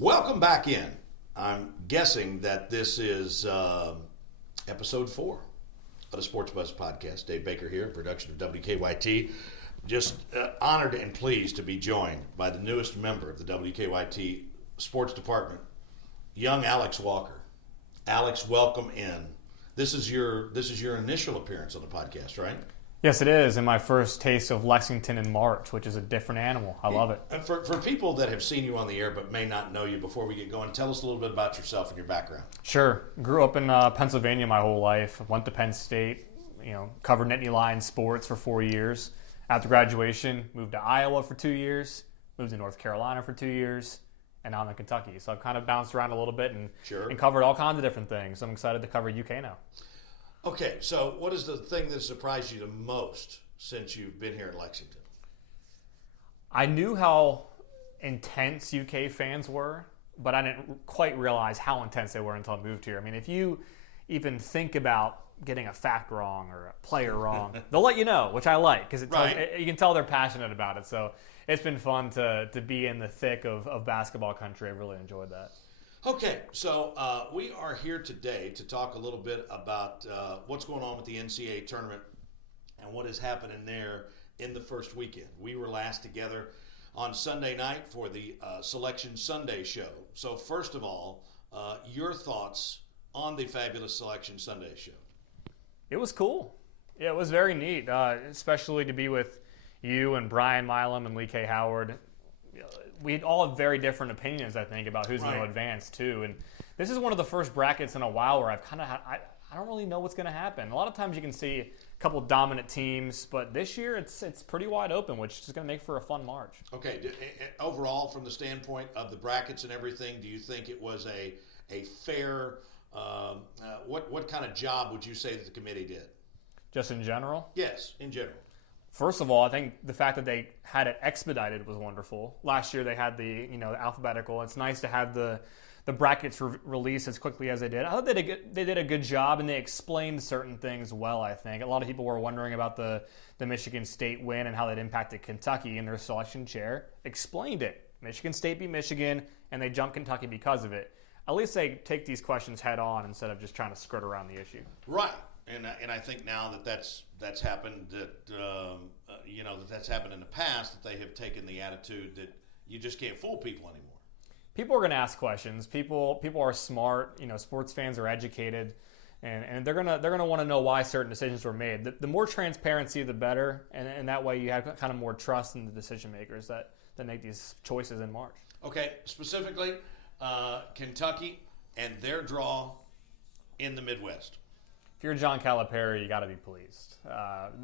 Welcome back in. I'm guessing that this is episode 4 of the Sports Buzz podcast. Dave Baker here, production of WKYT. Just honored and pleased to be joined by the newest member of the WKYT sports department, young Alex Walker. Alex, welcome in. This is your initial appearance on the podcast, right? Yes, it is, and my first taste of Lexington in March, which is a different animal. I love it. And for people that have seen you on the air but may not know you, before we get going, tell us a little bit about yourself and your background. Sure. Grew up in Pennsylvania my whole life. Went to Penn State, covered Nittany Lions sports for 4 years. After graduation, moved to Iowa for 2 years, moved to North Carolina for 2 years, and now I'm in Kentucky. So I've kind of bounced around a little bit and covered all kinds of different things. I'm excited to cover UK now. Okay, so what is the thing that surprised you the most since you've been here in Lexington? I knew how intense UK fans were, but I didn't quite realize how intense they were until I moved here. I mean, if you even think about getting a fact wrong or a player wrong, they'll let you know, which I like, because you can tell they're passionate about it. So it's been fun to be in the thick of basketball country. I've really enjoyed that. Okay, so we are here today to talk a little bit about what's going on with the NCAA tournament and what is happening there in the first weekend. We were last together on Sunday night for the Selection Sunday show. So first of all, your thoughts on the fabulous Selection Sunday show. It was cool. Yeah, it was very neat, especially to be with you and Brian Milam and Lee K. Howard. We all have very different opinions, I think, about who's going to advance, too. And this is one of the first brackets in a while where I've kind of I don't really know what's going to happen. A lot of times you can see a couple dominant teams, but this year it's pretty wide open, which is going to make for a fun March. Okay, overall, from the standpoint of the brackets and everything, do you think it was a fair what kind of job would you say that the committee did? Just in general? Yes, in general. First of all, I think the fact that they had it expedited was wonderful. Last year they had the alphabetical. It's nice to have the brackets released as quickly as they did. I thought they did a good job, and they explained certain things well, I think. A lot of people were wondering about the Michigan State win and how that impacted Kentucky in their selection chair. Explained it. Michigan State beat Michigan, and they jumped Kentucky because of it. At least they take these questions head on instead of just trying to skirt around the issue. Right. And I think now that's happened that's happened in the past, that they have taken the attitude that you just can't fool people anymore. People are going to ask questions. People are smart. Sports fans are educated, and they're gonna want to know why certain decisions were made. The more transparency, the better, and that way you have kind of more trust in the decision makers that make these choices in March. Okay, specifically Kentucky and their draw in the Midwest. If you're John Calipari, you got to be pleased.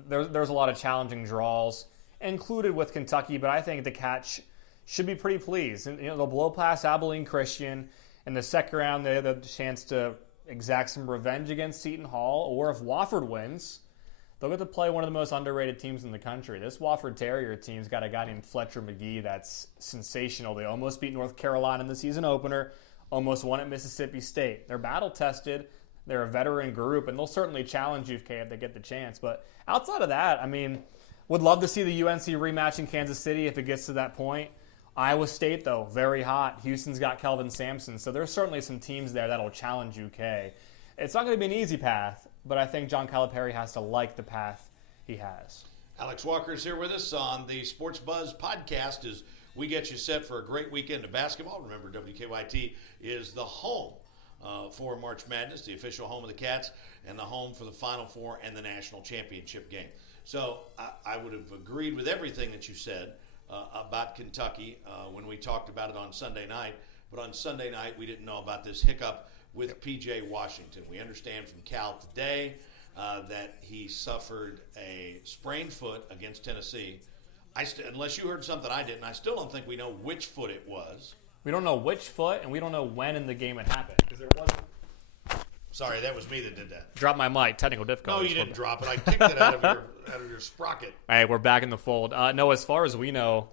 There's a lot of challenging draws included with Kentucky, but I think the Cats should be pretty pleased. And, they'll blow past Abilene Christian. In the second round, they have the chance to exact some revenge against Seton Hall, or if Wofford wins, they'll get to play one of the most underrated teams in the country. This Wofford Terrier team's got a guy named Fletcher McGee that's sensational. They almost beat North Carolina in the season opener, almost won at Mississippi State. They're battle-tested. They're a veteran group, and they'll certainly challenge UK if they get the chance. But outside of that, would love to see the UNC rematch in Kansas City if it gets to that point. Iowa State, though, very hot. Houston's got Kelvin Sampson. So there's certainly some teams there that'll challenge UK. It's not going to be an easy path, but I think John Calipari has to like the path he has. Alex Walker is here with us on the Sports Buzz podcast as we get you set for a great weekend of basketball. Remember, WKYT is the home for March Madness, the official home of the Cats, and the home for the Final Four and the national championship game. So I would have agreed with everything that you said about Kentucky when we talked about it on Sunday night. But on Sunday night, we didn't know about this hiccup with P.J. Washington. We understand from Cal today that he suffered a sprained foot against Tennessee. Unless you heard something I didn't, I still don't think we know which foot it was. We don't know which foot, and we don't know when in the game it happened, because there wasn't. Sorry, that was me that did that. Drop my mic. Technical difficulties. No, you didn't drop it. I kicked it out of your sprocket. All right, we're back in the fold. No, as far as we know,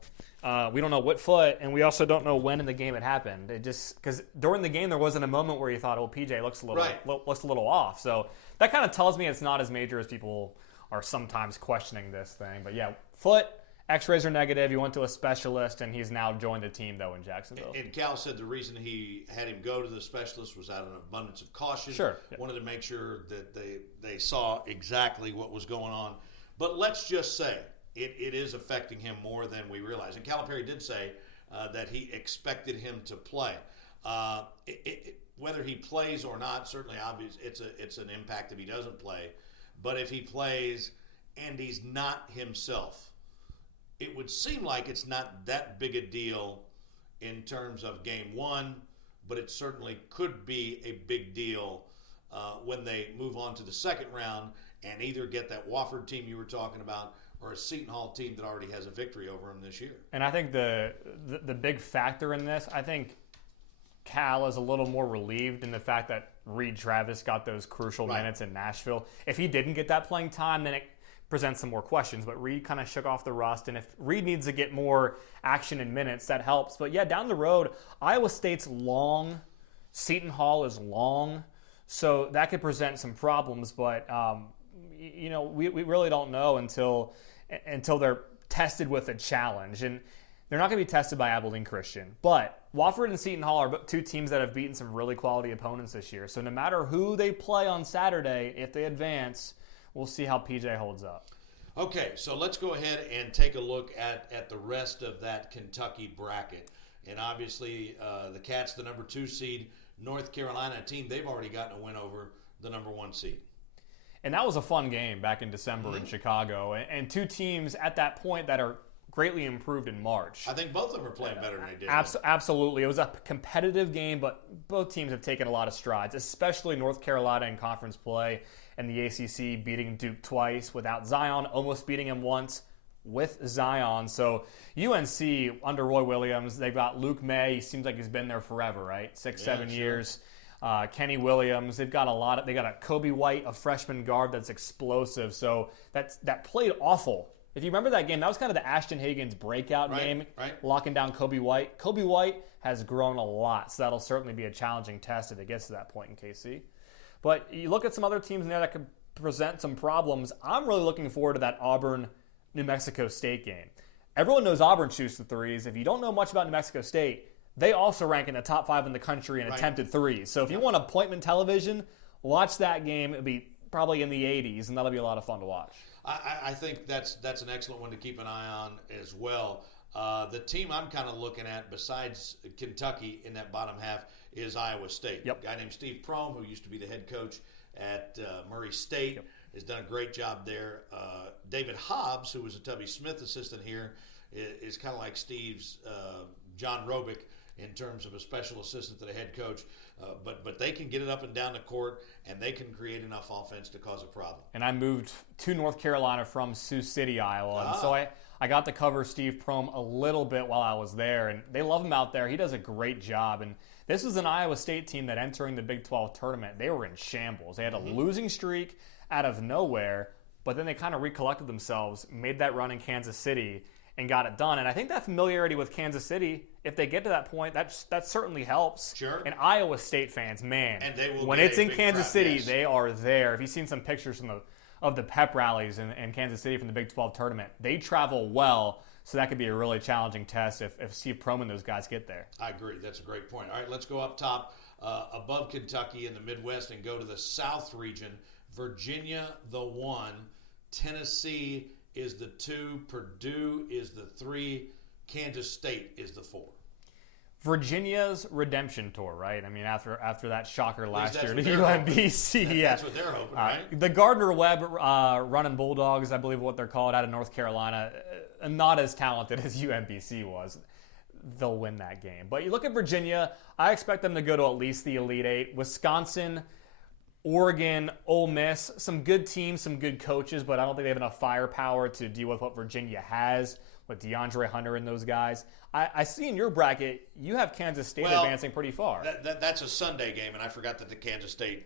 we don't know what foot, and we also don't know when in the game it happened. It just because during the game there wasn't a moment where you thought, "Oh, PJ looks a little off." So that kind of tells me it's not as major as people are sometimes questioning this thing. But yeah, foot. X-rays are negative. He went to a specialist, and he's now joined the team, though, in Jacksonville. And Cal said the reason he had him go to the specialist was out of an abundance of caution. Sure. Yeah. Wanted to make sure that they saw exactly what was going on. But let's just say it is affecting him more than we realize. And Calipari did say that he expected him to play. Whether he plays or not, certainly obvious, it's an impact if he doesn't play. But if he plays and he's not himself, it would seem like it's not that big a deal in terms of game one, but it certainly could be a big deal when they move on to the second round and either get that Wofford team you were talking about or a Seton Hall team that already has a victory over them this year. And I think the big factor in this, I think Cal is a little more relieved in the fact that Reed Travis got those crucial minutes in Nashville. If he didn't get that playing time, then it presents some more questions, but Reed kind of shook off the rust, and if Reed needs to get more action in minutes, that helps. But yeah, down the road, Iowa State's long, Seton Hall is long, so that could present some problems, but we really don't know until they're tested with a challenge, and they're not going to be tested by Abilene Christian. But Wofford and Seton Hall are two teams that have beaten some really quality opponents this year, so no matter who they play on Saturday, if they advance, we'll see how PJ holds up. Okay, so let's go ahead and take a look at the rest of that Kentucky bracket. And obviously, the Cats, the number 2 seed, North Carolina, a team they've already gotten a win over the number 1 seed. And that was a fun game back in December in Chicago. And two teams at that point that are greatly improved in March. I think both of them are playing better than they did. Absolutely. It was a competitive game, but both teams have taken a lot of strides, especially North Carolina in conference play. And the ACC beating Duke twice without Zion, almost beating him once with Zion. So UNC under Roy Williams, they've got Luke May. He seems like he's been there forever, right? 7 years. Kenny Williams. They've got they got a Kobe White, a freshman guard that's explosive. So that played awful. If you remember that game, that was kind of the Ashton Higgins breakout game, locking down Kobe White. Kobe White has grown a lot, so that'll certainly be a challenging test if it gets to that point in KC. But you look at some other teams in there that could present some problems. I'm really looking forward to that Auburn-New Mexico State game. Everyone knows Auburn shoots the threes. If you don't know much about New Mexico State, they also rank in the top 5 in the country in attempted threes. So if you want appointment television, watch that game. It'll be probably in the 80s, and that'll be a lot of fun to watch. I think that's an excellent one to keep an eye on as well. The team I'm kind of looking at, besides Kentucky in that bottom half, is Iowa State. A guy named Steve Prohm, who used to be the head coach at Murray State, has done a great job there. David Hobbs, who was a Tubby Smith assistant here, is kind of like Steve's John Robick in terms of a special assistant to the head coach. But they can get it up and down the court, and they can create enough offense to cause a problem. And I moved to North Carolina from Sioux City, Iowa. And so I got to cover Steve Prohm a little bit while I was there, and they love him out there. He does a great job. And this is an Iowa State team that entering the Big 12 tournament, they were in shambles. They had a losing streak out of nowhere, but then they kind of recollected themselves, made that run in Kansas City, and got it done. And I think that familiarity with Kansas City, if they get to that point, that certainly helps. Sure. And Iowa State fans, man, and they will when it's in Kansas City, they are there. If you've seen some pictures of the pep rallies in Kansas City from the Big 12 tournament, they travel well. So that could be a really challenging test if Steve Prohm and those guys get there. I agree. That's a great point. All right, let's go up top above Kentucky in the Midwest and go to the South region. Virginia, the 1. Tennessee is the 2. Purdue is the 3. Kansas State is the 4. Virginia's redemption tour, right? I mean, after that shocker last year to UMBC. That's what they're hoping, right? The Gardner-Webb running Bulldogs, I believe what they're called, out of North Carolina, not as talented as UMBC was. They'll win that game. But you look at Virginia, I expect them to go to at least the Elite Eight. Wisconsin, Oregon, Ole Miss, some good teams, some good coaches, but I don't think they have enough firepower to deal with what Virginia has with DeAndre Hunter and those guys. I see in your bracket, you have Kansas State advancing pretty far. That's a Sunday game, and I forgot that the Kansas State,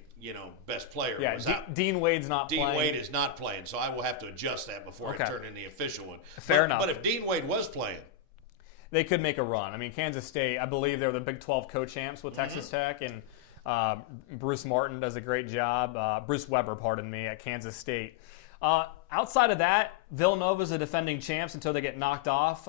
best player was out. Dean Wade's not playing. Dean Wade is not playing, so I will have to adjust that before I turn in the official one. Fair enough. But if Dean Wade was playing, they could make a run. I mean, Kansas State, I believe they're the Big 12 co-champs with Texas Tech, and Bruce Martin does a great job. Bruce Weber, pardon me, at Kansas State. Outside of that, Villanova's the defending champs until they get knocked off.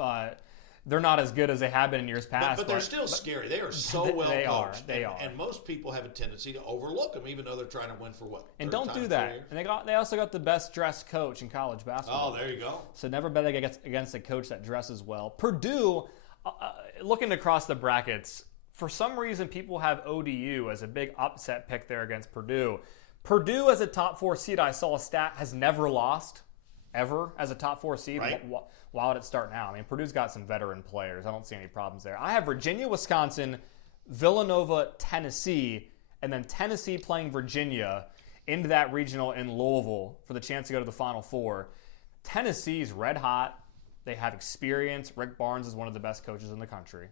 They're not as good as they have been in years past. But they're still scary. They are so well coached. They are. And most people have a tendency to overlook them, even though they're trying to win for what? And don't do that. And they also got the best dressed coach in college basketball. Oh, there you go. So never bet against a coach that dresses well. Purdue, looking across the brackets, for some reason people have ODU as a big upset pick there against Purdue. Purdue as a top 4 seed, I saw a stat, has never lost ever as a top 4 seed. Right. Why would it start now? I mean, Purdue's got some veteran players. I don't see any problems there. I have Virginia, Wisconsin, Villanova, Tennessee, and then Tennessee playing Virginia into that regional in Louisville for the chance to go to the Final Four. Tennessee's red hot. They have experience. Rick Barnes is one of the best coaches in the country.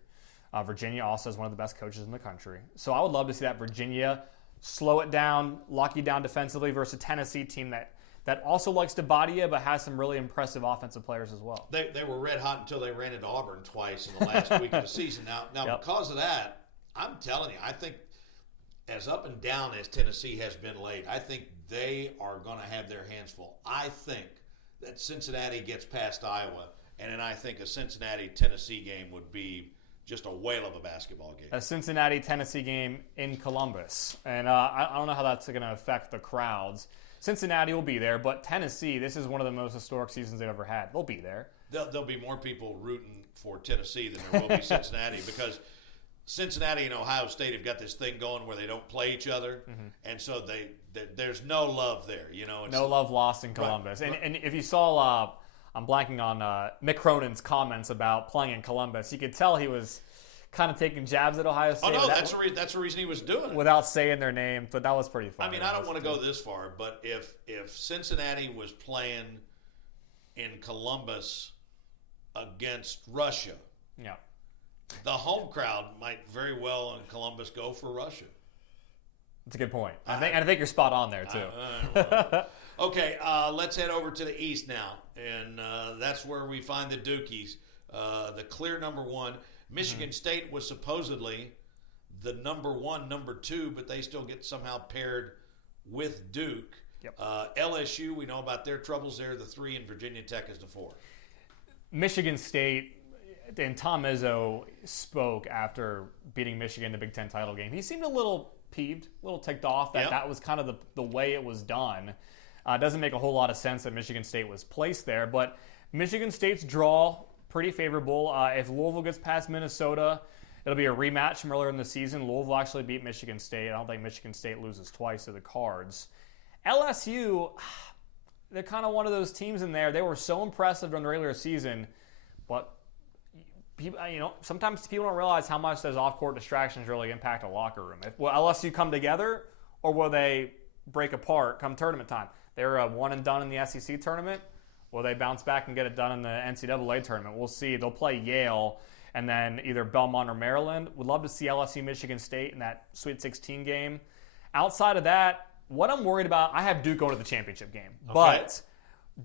Virginia also is one of the best coaches in the country. So I would love to see that Virginia slow it down, lock you down defensively versus a Tennessee team that also likes to body you, but has some really impressive offensive players as well. They were red hot until they ran into Auburn twice in the last week of the season. Now Yep. Because of that, I'm telling you, I think as up and down as Tennessee has been late, I think they are going to have their hands full. I think that Cincinnati gets past Iowa, and then I think a Cincinnati-Tennessee game would be just a whale of a basketball game. A Cincinnati-Tennessee game in Columbus. And I don't know how that's going to affect the crowds. Cincinnati will be there, but Tennessee, this is one of the most historic seasons they've ever had. They'll be there. There'll be more people rooting for Tennessee than there will be Cincinnati because Cincinnati and Ohio State have got this thing going where they don't play each other, and so there's no love there. No love lost in Columbus. Right. And if you saw, I'm blanking on Mick Cronin's comments about playing in Columbus, you could tell he was kind of taking jabs at Ohio State. Oh, no, that's the reason he was doing it. Without saying their name, but that was pretty funny. I mean, I don't want to go this far, but if Cincinnati was playing in Columbus against Russia, yeah, the home crowd might very well in Columbus go for Russia. That's a good point. I think you're spot on there, too. Okay, let's head over to the East now, and that's where we find the Dukies, the clear number one. Michigan State was supposedly the number 1, number 2, but they still get somehow paired with Duke. Yep. LSU, we know about their troubles there, the 3, and Virginia Tech is the 4. Michigan State, and Tom Izzo spoke after beating Michigan in the Big Ten title game. He seemed a little peeved, a little ticked off that that was kind of the way it was done. It doesn't make a whole lot of sense that Michigan State was placed there, but Michigan State's draw, pretty favorable. If Louisville gets past Minnesota, it'll be a rematch from earlier in the season. Louisville actually beat Michigan State. I don't think Michigan State loses twice to the Cards. LSU, they're kind of one of those teams in there. They were so impressive during the regular season, but people, sometimes people don't realize how much those off-court distractions really impact a locker room. Will LSU come together, or will they break apart come tournament time? They were a one and done in the SEC tournament. Will they bounce back and get it done in the NCAA tournament? We'll see. They'll play Yale and then either Belmont or Maryland. Would love to see LSU Michigan State in that Sweet 16 game. Outside of that, what I'm worried about, I have Duke going to the championship game. Okay. But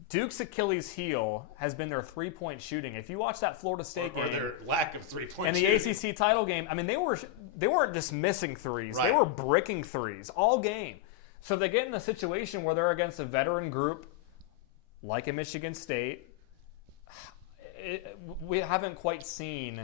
Duke's Achilles heel has been their three-point shooting. If you watch that Florida State game, or their lack of three-point and shooting. the ACC title game, I mean, they weren't just missing threes. Right. They were bricking threes all game. So if they get in a situation where they're against a veteran group like in Michigan State, we haven't quite seen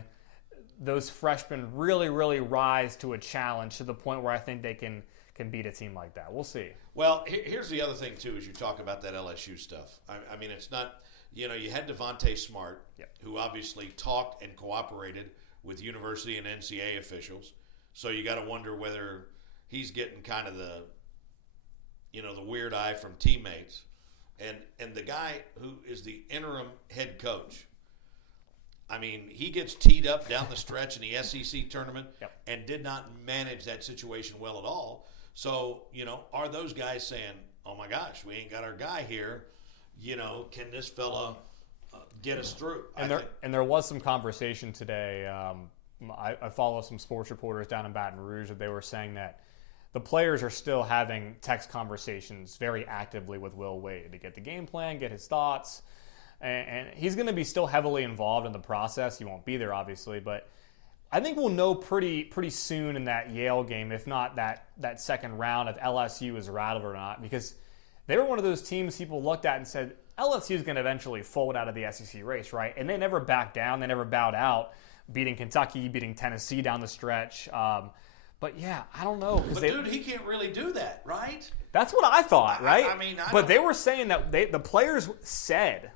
those freshmen really, really rise to a challenge to the point where I think they can beat a team like that. We'll see. Well, here's the other thing, too, as you talk about that LSU stuff. I mean, it's not, you had Devontae Smart, who obviously talked and cooperated with university and NCAA officials. So you got to wonder whether he's getting kind of the weird eye from teammates. And the guy who is the interim head coach, I mean, he gets teed up down the stretch in the SEC tournament and did not manage that situation well at all. So, are those guys saying, oh, my gosh, we ain't got our guy here. Can this fella get us through? And there was some conversation today. I follow some sports reporters down in Baton Rouge that they were saying that the players are still having text conversations very actively with Will Wade to get the game plan, get his thoughts. And he's going to be still heavily involved in the process. He won't be there, obviously, but I think we'll know pretty soon in that Yale game, if not that second round, if LSU is rattled or not. Because they were one of those teams people looked at and said, LSU is going to eventually fold out of the SEC race, right? And they never backed down. They never bowed out, beating Kentucky, beating Tennessee down the stretch. But yeah, I don't know. But dude, he can't really do that, right? That's what I thought, right? But they were saying that the players said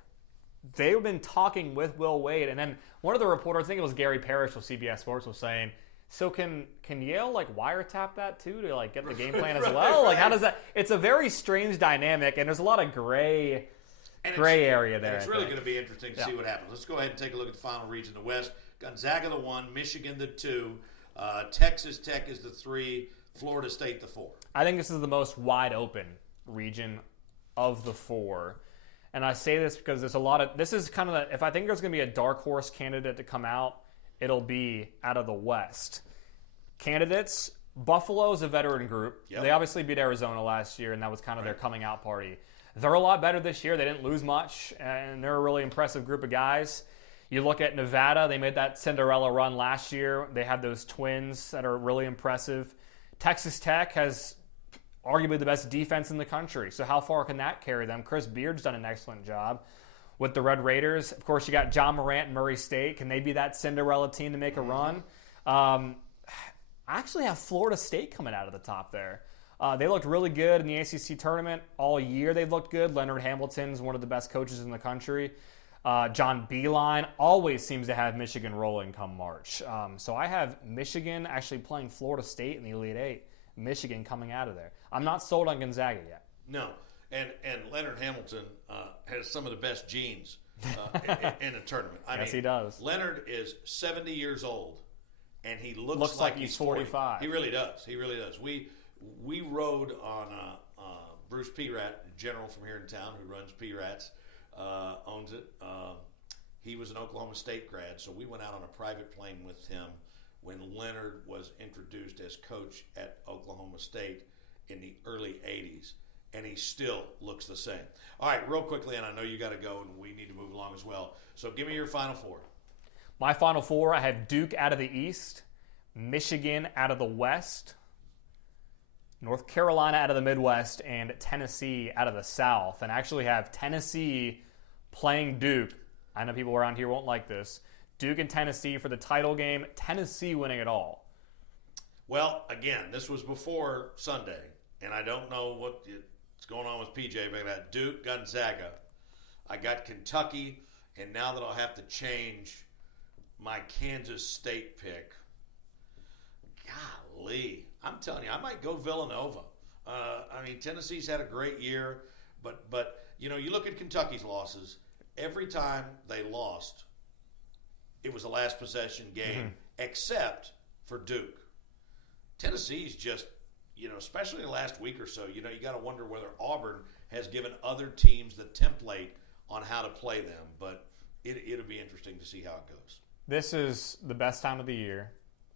they've been talking with Will Wade, and then one of the reporters, I think it was Gary Parrish of CBS Sports, was saying, so can Yale like wiretap that too to like get the game plan as well? Like how does that? It's a very strange dynamic, and there's a lot of gray area there. And it's really going to be interesting to see what happens. Let's go ahead and take a look at the final region, the West. Gonzaga the 1, Michigan the 2, Texas Tech is the 3, Florida State the 4. I think this is the most wide open region of the 4. And I say this because there's a lot of, this is kind of, if I think there's going to be a dark horse candidate to come out, it'll be out of the West. Candidates, Buffalo's a veteran group. Yep. They obviously beat Arizona last year, and that was kind of their coming out party. They're a lot better this year. They didn't lose much, and they're a really impressive group of guys. You look at Nevada, they made that Cinderella run last year. They have those twins that are really impressive. Texas Tech has arguably the best defense in the country. So how far can that carry them? Chris Beard's done an excellent job with the Red Raiders. Of course, you got John Morant and Murray State. Can they be that Cinderella team to make a run? I actually have Florida State coming out of the top there. They looked really good in the ACC tournament. All year they've looked good. Leonard Hamilton's one of the best coaches in the country. John Beilein always seems to have Michigan rolling come March. So I have Michigan actually playing Florida State in the Elite Eight. Michigan coming out of there. I'm not sold on Gonzaga yet. No, and Leonard Hamilton has some of the best genes in a tournament. Yes, he does. Leonard is 70 years old, and he looks like he's 45. He really does. He really does. We rode on Bruce Perat, general from here in town who runs P-Rats, owns it. He was an Oklahoma State grad, so we went out on a private plane with him when Leonard was introduced as coach at Oklahoma State in the early 80s, and he still looks the same. All right, real quickly, and I know you got to go, and we need to move along as well. So give me your Final Four. My Final Four, I have Duke out of the East, Michigan out of the West, North Carolina out of the Midwest, and Tennessee out of the South. And I actually have Tennessee playing Duke. I know people around here won't like this. Duke and Tennessee for the title game. Tennessee winning it all. Well, again, this was before Sunday, and I don't know what's going on with PJ, but I got Duke, Gonzaga. I got Kentucky, and now that I'll have to change my Kansas State pick, golly, I'm telling you, I might go Villanova. Tennessee's had a great year, but you look at Kentucky's losses. Every time they lost, it was a last possession game, except for Duke. Tennessee's just, especially the last week or so, you got to wonder whether Auburn has given other teams the template on how to play them. But it'll be interesting to see how it goes. This is the best time of the year.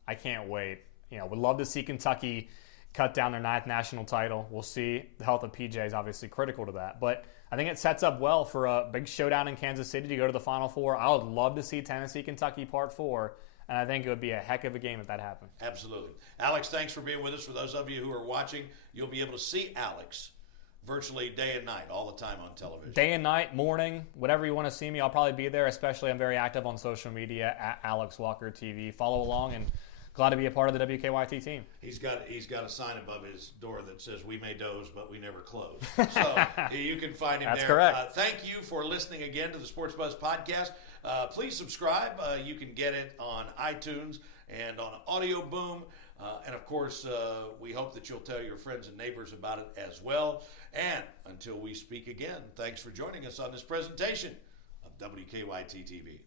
I can't wait. Would love to see Kentucky cut down their 9th national title. We'll see. The health of PJ is obviously critical to that. But I think it sets up well for a big showdown in Kansas City to go to the Final Four. I would love to see Tennessee-Kentucky Part 4, and I think it would be a heck of a game if that happened. Absolutely. Alex, thanks for being with us. For those of you who are watching, you'll be able to see Alex virtually day and night, all the time on television. Day and night, morning, whatever you want to see me, I'll probably be there. Especially, I'm very active on social media at Alex Walker TV. Follow along, and glad to be a part of the WKYT team. He's got a sign above his door that says, "We may doze, but we never close." So you can find him That's there. Correct. Thank you for listening again to the Sports Buzz Podcast. Please subscribe. You can get it on iTunes and on Audio Boom. And, of course, we hope that you'll tell your friends and neighbors about it as well. And until we speak again, thanks for joining us on this presentation of WKYT TV.